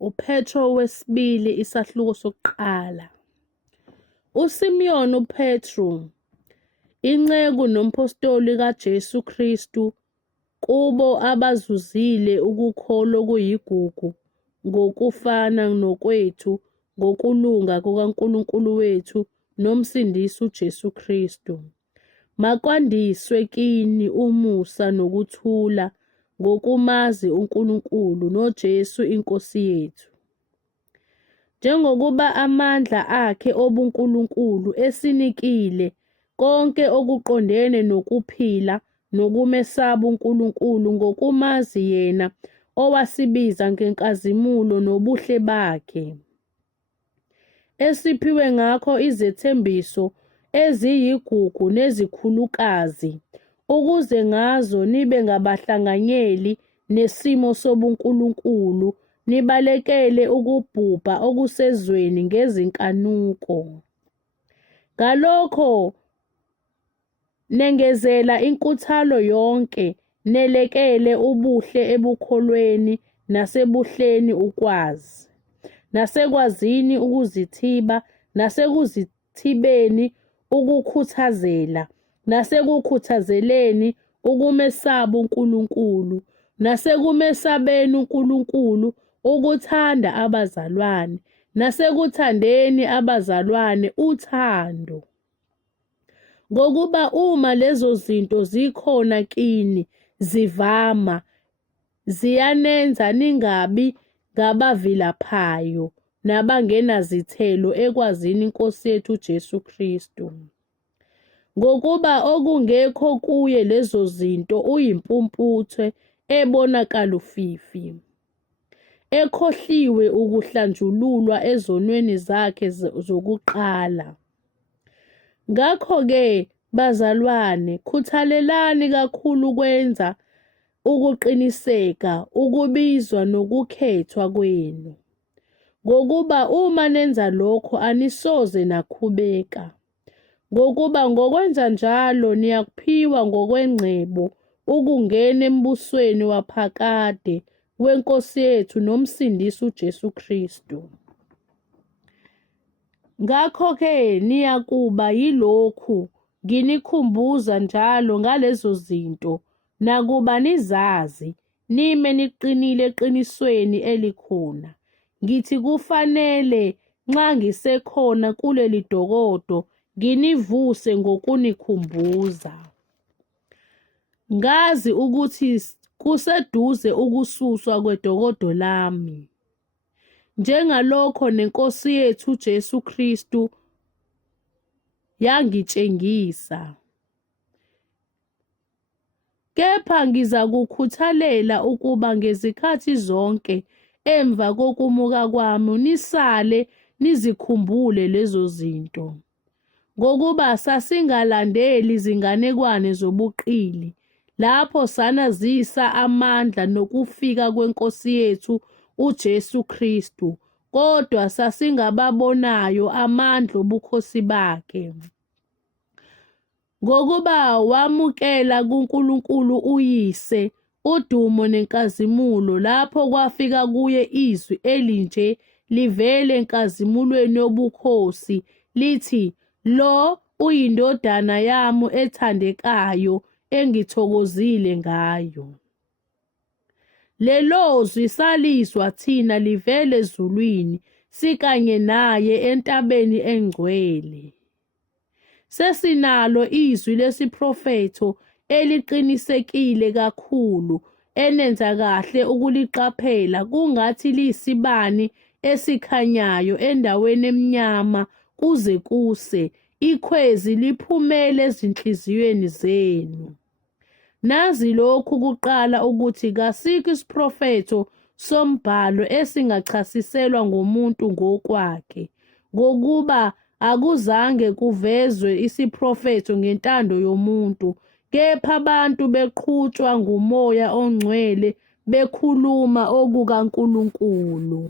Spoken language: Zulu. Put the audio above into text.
UPetro wesibili isahluko sokuqala. USimiyoni Petru, inceku nomphostoli kaJesu Kristu kubo abazuzile ukukholwa okuyigugu ngokufana nokwethu ngokulunga kukaNkulunkulu wethu noMsindisi uJesu Kristu. Makwandiswe kini umusa nokuthula ngokumazi uNkulunkulu noJesu iNkosi yethu. Njengokuba amandla akhe obuNkulunkulu esinikile konke okuqondene nokuphila nokumesaba uNkulunkulu ngokumazi yena owasibiza ngenkazimulo nobuhle bakhe, esiphiwe ngakho izethembiso eziyigugu nezikhulukazi, ukuze ngazo nibe ngabahlanganyeli nesimo sobuNkulunkulu, nibalekele ukubhubha okusezweni ngezinkanuko. Ngalokho nengezela inkuthalo yonke, nelekele ubuhle ebukholweni, nasebuhleni ukwazi, nasekwazini ukuzithiba, nasekuzithibeni ukukhuthazela, nasekukhuthazeleni ukumesaba uNkulunkulu, nasekumesabeni uNkulunkulu ukuthanda abazalwane, nasekuthandeni abazalwane uthando. Ngokuba uma lezo zinto zikhona kini zivama, ziyanenza ningabi ngabavilaphayo nabangenazithelo ekwazini iNkosi yethu uJesu Kristu. Ngokuba okungekho kuye lezo zinto uyimpumputhe ebonakala ufifi, ekhohliwe ukuhlanjululwa ezonweni zakhe zokuqala. Ngakho-ke, bazalwane, khuthalelani kakhulu ukwenza ukuqiniseka, ukubizwa nokukhethwa kwenu. Ngokuba uma nenza lokho anisoze nakhubeka. Ngokuba ngokwenza njalo niyakuphiwa ngokwengcebo ukungena embusweni waphakade weNkosi yethu noMsindisi uJesu Kristu. Ngakho-ke niyakuba yilokhu nginikhumbuza njalo ngalezo zinto, nakuba nizazi, nime niqinile eqinisweni elikhona. Ngithi kufanele nxa ngisekhona kuleli dokodo nginivuse ngokunikhumbuza. Ngazi ukuthi kuseduze ukususwa kwedokodo lami, njengalokho neNkosi yethu uJesu Kristu yangitshengisa. Kepha ngizakukhuthalela ukuba ngezikhathi zonke emva kokumuka kwami nisale nizikhumbule lezo zinto. Ngokuba sasingalandeli izinganekwane zobuqili lapho sanazisa amandla nokufika kweNkosi yethu uJesu Kristu, kodwa sasingababonayo amandla obukhosi bakhe. Ngokuba wamukela kuNkulunkulu uYise udumo nenkazimulo lapho kwafika kuye izwi elinje livele enkazimulweni yobukhosi lithi, "Lo uyindodana yami ethandekayo engithokozile ngayo." Lelo zwi salizwa thina livele ezulwini sikanye naye entabeni engcwele. Sesinalo izwi lesiprofetho eliqinisekile kakhulu, enenza kahle ukuliqaphela kungathi liyisibani esikhanyayo endaweni emnyama kuze kuse ikhwezi liphumele ezinhliziyweni zenu. Nazi lokhu kuqala ukuthi kasikho isiprofetho sombhalo esingachasiselwa ngomuntu ngokwakhe, ngokuba akuzange kuvezwe isiprofetho ngentando yomuntu, kepha abantu beqhutshwa nguMoya oNgcwele bekhuluma okukaNkulunkulu.